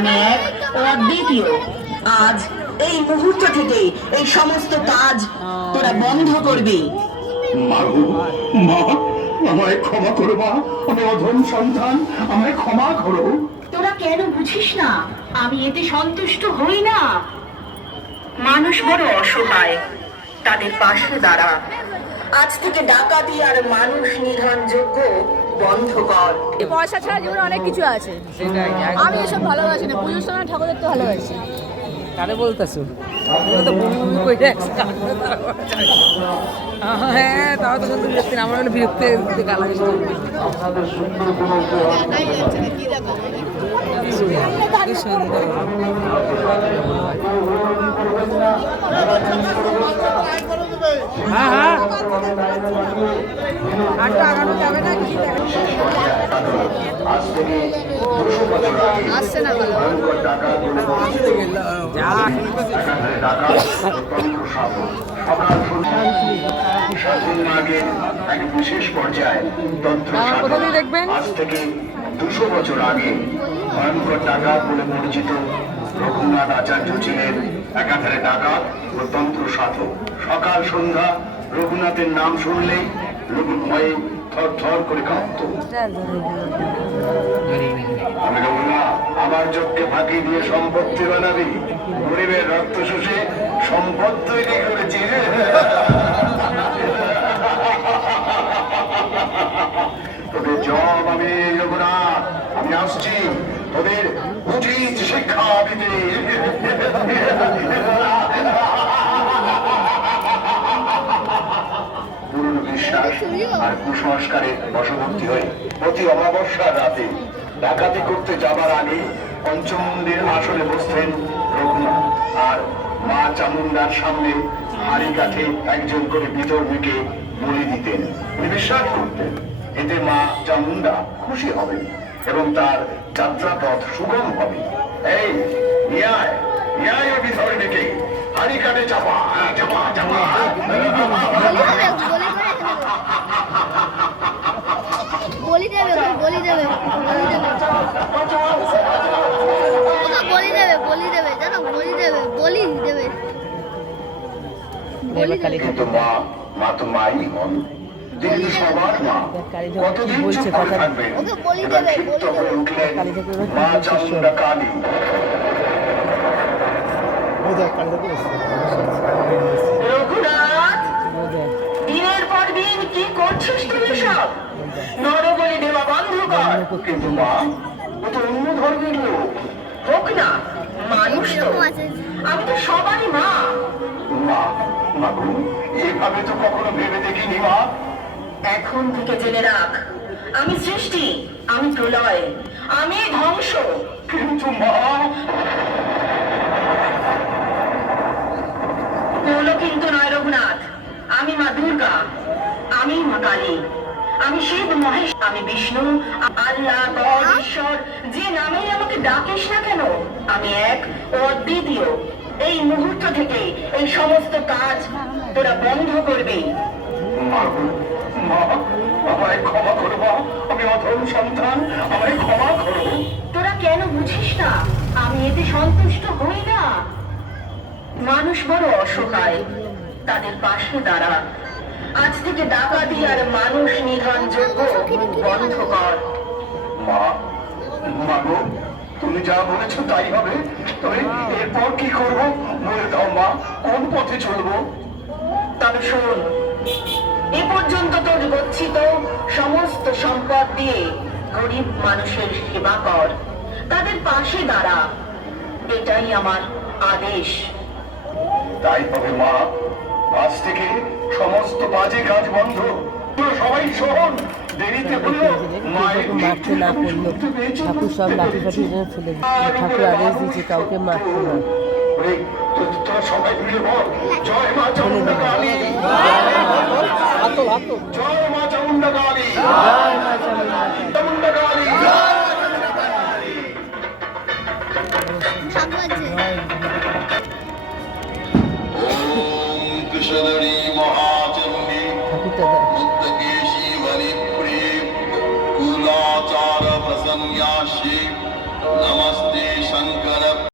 আমি এক ও দ্বিতীয়। আজ এই মুহূর্ত থেকে এই সমস্ত কাজ তোরা বন্ধ করবি। মা গো, মা, আমায় ক্ষমা করো মা, আমি অধম সন্তান, আমায় ক্ষমা করো। তোরা কেন বুঝিস না? আমি এতে সন্তুষ্ট হই না। মানুষ বড় অসহায়, তাদের পাশে দাঁড়া। আজ থেকে ডাকাতি আর মানুষ নিধন যোগ্য বন্ধ কর। পয়সা ছাড়া জীবনে অনেক কিছু আছে। আমি এসব ভালোবাসি না, পুজোর সময় ঠাকুর দেখতে ভালোবাসি। কারে বলতেছো? হ্যাঁ, তাও তো শুনতে বিরক্তি না, আমার হলে বিরক্তি গালা কি সুন্দর। হ্যাঁ হ্যাঁ, আটটা আগানো যাবে না কি আসছে না ভালো। বিশেষ পর্যায়ে তন্ত্র দেখবেন আজ থেকে 200 বছর আগে ভয়ঙ্কর ডাকাত বলে পরিচিত রঘুনাথ আচার্য ছিলেন একাধারে ডাকাত ও তন্ত্র সাধক। সকাল সন্ধ্যা রঘুনাথের নাম শুনলেই লোক ভয়ে থর থর করে কাঁপত। আমি রঘুনাথ, আমার চোখকে ফাঁকি দিয়ে সম্পত্তি বানাবি, গরিবের রক্ত শুষে সম্পদ তৈরি করেছি। তোদের জব আমি রঘুনাথ, আমি আসছি তোদের উচিত শিক্ষা দিতে। পুরনো বিশ্বাস আর কুসংস্কারে বশবর্তী হয়ে প্রতি অমাবস্যার রাতে ডাকাতি করতে যাবার আগে পঞ্চমন্দির আসনে বসতেন রঘুনাথ, আর মা চামুন্ডার সামনে হাড়ি কাঠে একজন করে বিতর্মীকে বলি দিতেন। উনি বিশ্বাস করতেন এতে মা চামুন্ডা খুশি হবেন এবং তার যাত্রাপথ সুগম হবে। এই ন্যায় ন্যায় ও বিধর্মীকে হাড়ি কাঠে চাপা চাপা চাপা। বলি দেবে, বলি দেবে, বলি দেবে, বলি দেবে, বলি দেবে, জানো বলি দেবে, বলি দেবে। কিন্তু মা তো মাই হন, তিনি তো সবার মা। কতদিন চুপ করে থাকবেন? ওকে বলি দেবে, ক্ষিপ্ত বলি হয়ে দেবে। উঠলেন মা চামুন্ডা কালী। রঘুনাথ, দিনের পর দিন কি করছিস তুমি সব? নরবলি দেওয়া বন্ধ কর। কিন্তু মা, ও তো অন্য ধর্মের লোক। হোক না, মানুষ তো। এরকম আছে। আমি তো সবারই মা। মা, মাগো, এভাবে তো কখনো ভেবে দেখিনি মা। এখন থেকে জেনে রাখ, আমি সৃষ্টি, আমি প্রলয়, আমি ধ্বংস। কিন্তু মা, বলো কিন্তু নয় রঘুনাথ। আমি মা দুর্গা, আমি মা কালী, আমি শিব মহেশ, আমি বিষ্ণু, আল্লাহ, গড, ঈশ্বর, যে নামেই আমাকে ডাকিস না কেন, আমি এক ও অদ্বিতীয়। এই মুহূর্ত থেকে এই সমস্ত কাজ তোরা বন্ধ করবি। মাগো, মা, আমায় ক্ষমা করো মা, আমি অধম সন্তান, আমায় ক্ষমা করো। তোরা কেন বুঝিস না? আমি এতে সন্তুষ্ট হই না। মানুষ বড় অসহায়, তাদের পাশে দাঁড়া। আজ থেকে ডাকাতি আর মানুষ নিধন যোগ্য বন্ধ কর। মা, মাগো, তুমি যা বলেছো তাই হবে। তবে এরপর কি করবো বলে দাও মা, কোন পথে চলবো? তবে শোন, এ পর্যন্ত তোর গচ্ছিত সমস্ত সম্পদ দিয়ে গরিব মানুষের সেবা কর, তাদের পাশে দাঁড়া। এটাই আমার আদেশ। তাই হবে মা, আজ থেকে সমস্ত বাজে কাজ বন্ধ। তোরা সবাই শোন, দেরিতে হলো মায়ের মারতে না করলো, ঠাকুর সব লাঠি ফাঠি এনে ফেলে দিচ্ছে। ঠাকুর আদেশ দিয়েছে কাউকে মারতে না। তোরা সবাই মিলে বল, জয় মা চামুন্ডা কালী, জয় মা চামুন্ডা কালী, চামুন্ডা কালী। সামনে আছে।